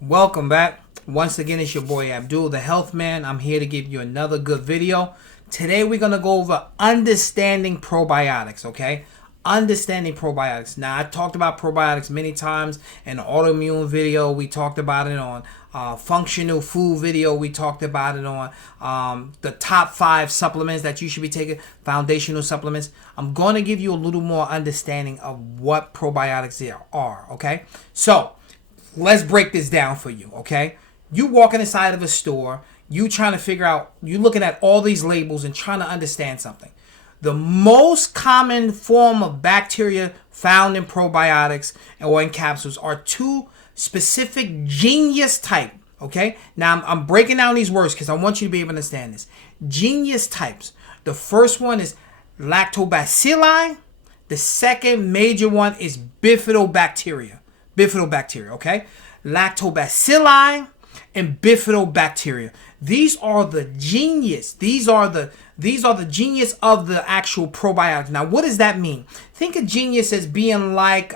Welcome back. Once again, it's your boy Abdul, the Health Man. I'm here to give you another good video. Today, we're going to go over understanding probiotics, okay? Understanding probiotics. Now, I talked about probiotics many times in the autoimmune video. We talked about it on functional food video. We talked about it on the top 5 supplements that you should be taking, foundational supplements. I'm going to give you a little more understanding of what probiotics there are, okay? So, let's break this down for you, okay? You walking inside of a store, you trying to figure out, you looking at all these labels and trying to understand something. The most common form of bacteria found in probiotics or in capsules are 2 specific genius type, okay? Now, I'm breaking down these words because I want you to be able to understand this. Genius types. The first one is lactobacilli. The second major one is bifidobacteria. Bifidobacteria, okay? Lactobacilli and bifidobacteria. These are the genius. These are the genius of the actual probiotics. Now, what does that mean? Think of genius as being like,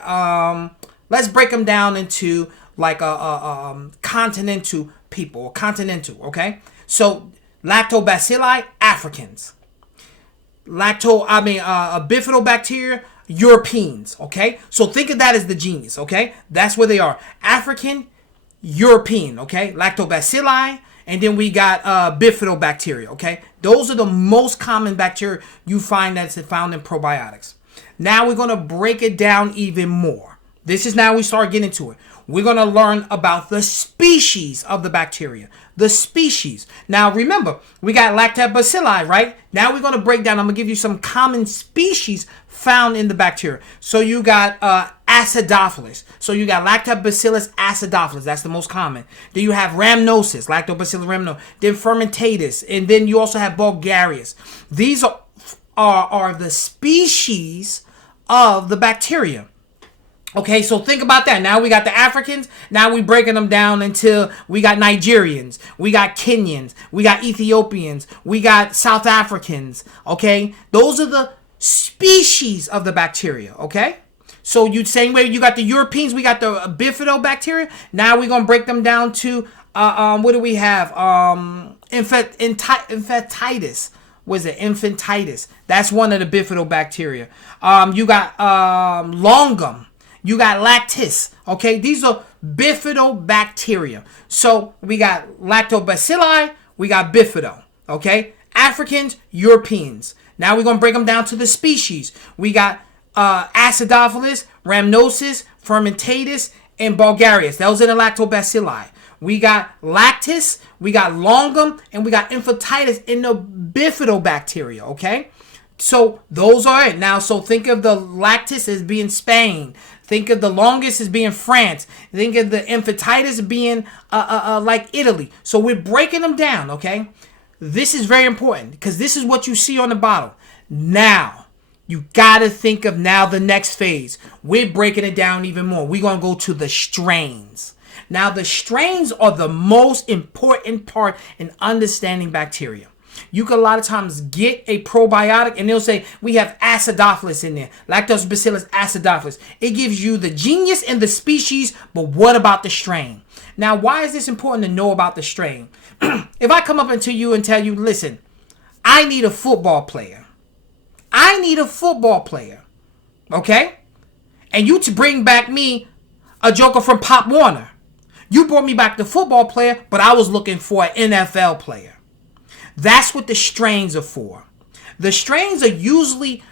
let's break them down into like a continental people or continental, okay? So, lactobacilli, Africans. Bifidobacteria, Europeans, okay? So think of that as the genius, okay? That's where they are. African, European, okay? Lactobacilli, and then we got bifidobacteria, okay? Those are the most common bacteria you find that's found in probiotics. Now we're going to break it down even more. This is now we start getting to it. We're going to learn about the species of the bacteria. The species. Now, remember, we got lactobacilli, right? Now we're going to break down. I'm going to give you some common species found in the bacteria. So you got acidophilus. So you got Lactobacillus acidophilus. That's the most common. Then you have rhamnosus, Lactobacillus rhamnosus. Then fermentatus. And then you also have Bulgarius. These are the species of the bacteria. Okay, so think about that. Now we got the Africans. Now we breaking them down until we got Nigerians, we got Kenyans, we got Ethiopians, we got South Africans. Okay, those are the species of the bacteria. Okay, so you same way you got the Europeans, we got the bifidobacteria. Now we're gonna break them down to what do we have? Infantitis. What is it? Infantitis. That's one of the bifidobacteria. You got longum. You got lactis, okay? These are bifidobacteria. So we got lactobacilli, we got bifido, okay? Africans, Europeans. Now we're going to break them down to the species. We got acidophilus, rhamnosus, fermentatus, and bulgarius. Those are the lactobacilli. We got lactis, we got longum, and we got infantitis in the bifidobacteria, okay? So those are it. Now, so think of the lactis as being Spain. Think of the longest as being France. Think of the infantitis being like Italy. So we're breaking them down, okay? This is very important because this is what you see on the bottle. Now, you got to think of now the next phase. We're breaking it down even more. We're going to go to the strains. Now, the strains are the most important part in understanding bacteria. You can a lot of times get a probiotic and they'll say we have acidophilus in there. Lactobacillus acidophilus. It gives you the genius and the species, but what about the strain? Now, why is this important to know about the strain? If I come up to you and tell you, listen, I need a football player. I need a football player. Okay? And you to bring back me a joker from Pop Warner. You brought me back the football player, but I was looking for an NFL player. That's what the strains are for. The strains are usually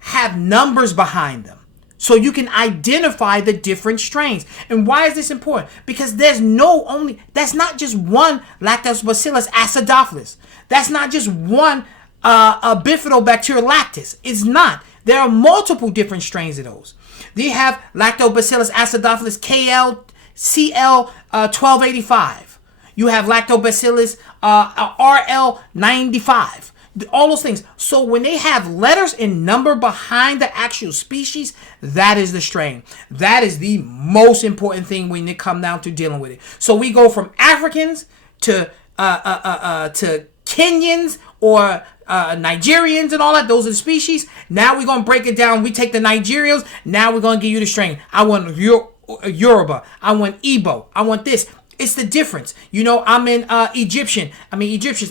have numbers behind them. So you can identify the different strains. And why is this important? Because that's not just one Lactobacillus acidophilus. That's not just one bifidobacterial lactis. It's not. There are multiple different strains of those. They have Lactobacillus acidophilus CL1285. You have Lactobacillus RL95. All those things. So when they have letters and number behind the actual species, that is the strain. That is the most important thing when it comes down to dealing with it. So we go from Africans to Kenyans or Nigerians and all that. Those are the species. Now we're going to break it down. We take the Nigerians. Now we're going to give you the strain. I want Yoruba. I want Igbo. I want this. It's the difference. You know, I'm in Egyptians.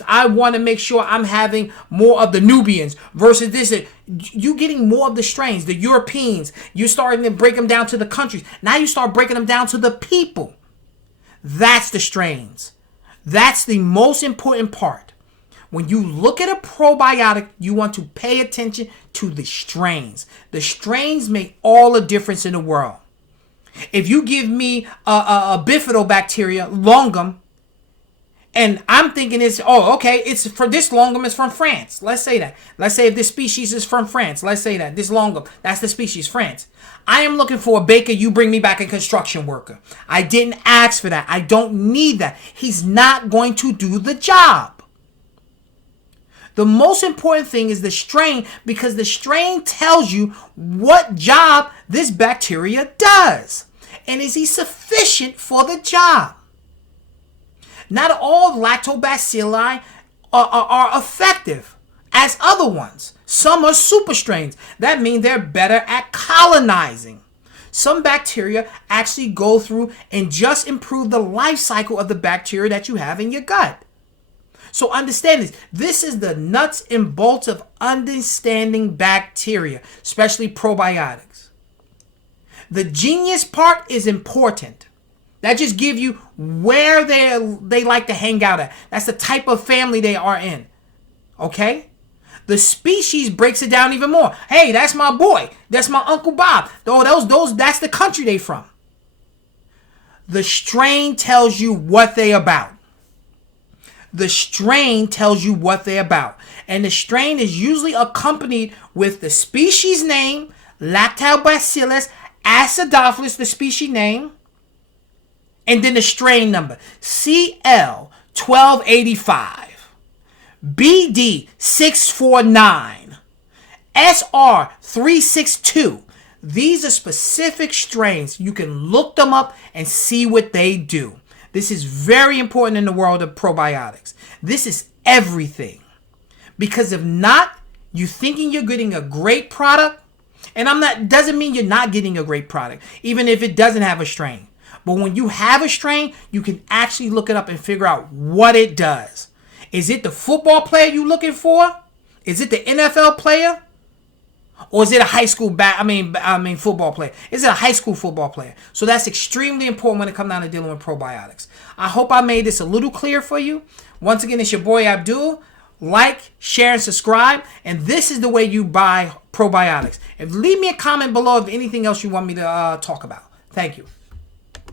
I want to make sure I'm having more of the Nubians versus this. You getting more of the strains, the Europeans. You're starting to break them down to the countries. Now you start breaking them down to the people. That's the strains. That's the most important part. When you look at a probiotic, you want to pay attention to the strains. The strains make all the difference in the world. If you give me a bifidobacteria, longum, and I'm thinking it's for this longum is from France. Let's say that. Let's say if this species is from France. Let's say that this longum, that's the species, France. I am looking for a baker. You bring me back a construction worker. I didn't ask for that. I don't need that. He's not going to do the job. The most important thing is the strain, because the strain tells you what job this bacteria does. And is he sufficient for the job? Not all lactobacilli are effective as other ones. Some are super strains. That means they're better at colonizing. Some bacteria actually go through and just improve the life cycle of the bacteria that you have in your gut. So understand this. This is the nuts and bolts of understanding bacteria, especially probiotics. The genius part is important. That just gives you where they like to hang out at. That's the type of family they are in. Okay? The species breaks it down even more. Hey, that's my boy. That's my Uncle Bob. That's the country they from. The strain tells you what they about. The strain tells you what they're about. And the strain is usually accompanied with the species name, Lactobacillus acidophilus, the species name, and then the strain number, CL1285, BD649, SR362. These are specific strains. You can look them up and see what they do. This is very important in the world of probiotics. This is everything. Because if not, you thinking you're getting a great product, and doesn't mean you're not getting a great product, even if it doesn't have a strain. But when you have a strain, you can actually look it up and figure out what it does. Is it the football player you're looking for? Is it the NFL player? Or is it a high school football player? Is it a high school football player? So that's extremely important when it comes down to dealing with probiotics. I hope I made this a little clear for you. Once again, it's your boy Abdul. Like, share, and subscribe. And this is the way you buy probiotics. Leave me a comment below of anything else you want me to talk about. Thank you.